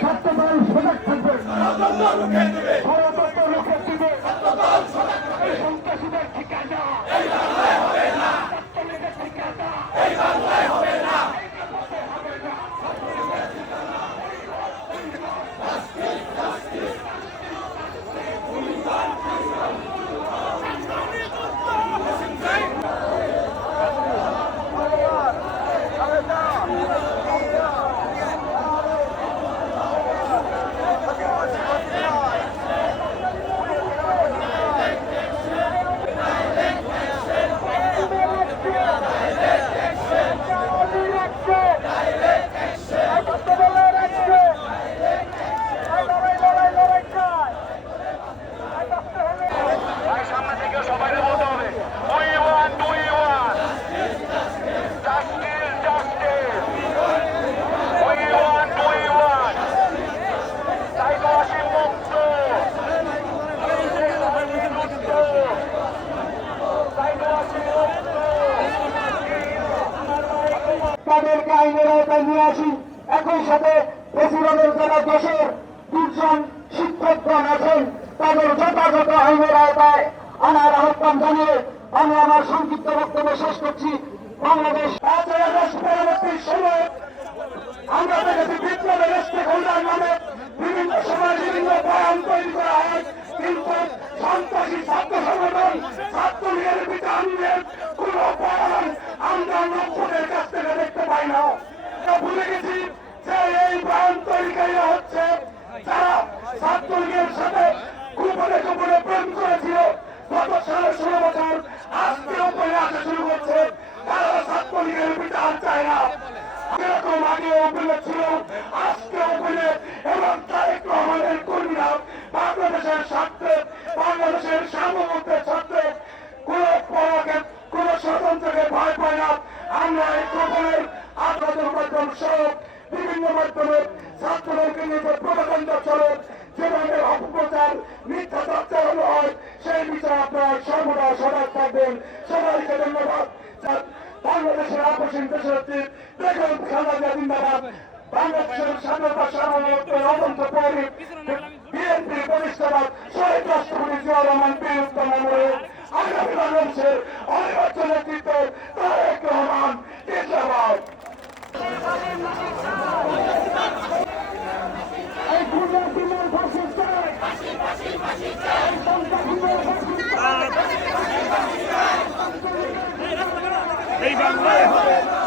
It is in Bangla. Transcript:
ছাত্রদল সজাগ থাকবে। তাদেরকে আইনের আওতায় নিয়ে আসি। একই সাথে প্রেসিডেন্টের যারা দেশের দুজন শিক্ষকগণ আছেন, তাদের যথাযথ আইনের আওতায় আনার আহ্বান জানিয়ে আমি আমার সংক্ষিপ্ত বক্তব্য শেষ করছি। বাংলাদেশ পরবর্তী সময় আমরা দেখেছি বিপ্লবের নামে বিভিন্ন সময় বিভিন্ন বয়ান তৈরি করা হয়। কিন্তু সন্ত্রাসী ছাত্র সংগঠন ছাত্রলীগের বিধানের কোন বয়ান আমরা লক্ষ্যদের সাড়ে ষোলো বছর আজকেও বলে আসা শুরু করছে। তারা ছাত্রলীগের বিধান চায় না। যেরকম আগে ওপেনে ছিল আজকে ওপেনে এবং তারেক রহমানের কর্মীরা বাংলাদেশের স্বার্থে, বাংলাদেশের সার্বভৌমত্বের স্বার্থে কোন পরাকে কোন স্বতন্ত্রকে ভয় পায় না। আমরা এই আগ্রহের মাধ্যম সহ বিভিন্ন মাধ্যমে আপসীন দেশনেত্রী বেগম খালেদা জিন্দাবাদ। বাংলাদেশের স্বাধীনতা সার্বভৌমত্ব অনন্ত পৌরী বিএনপি প্রতিষ্ঠাবাদ শহীদ এই বাংলায় হবে।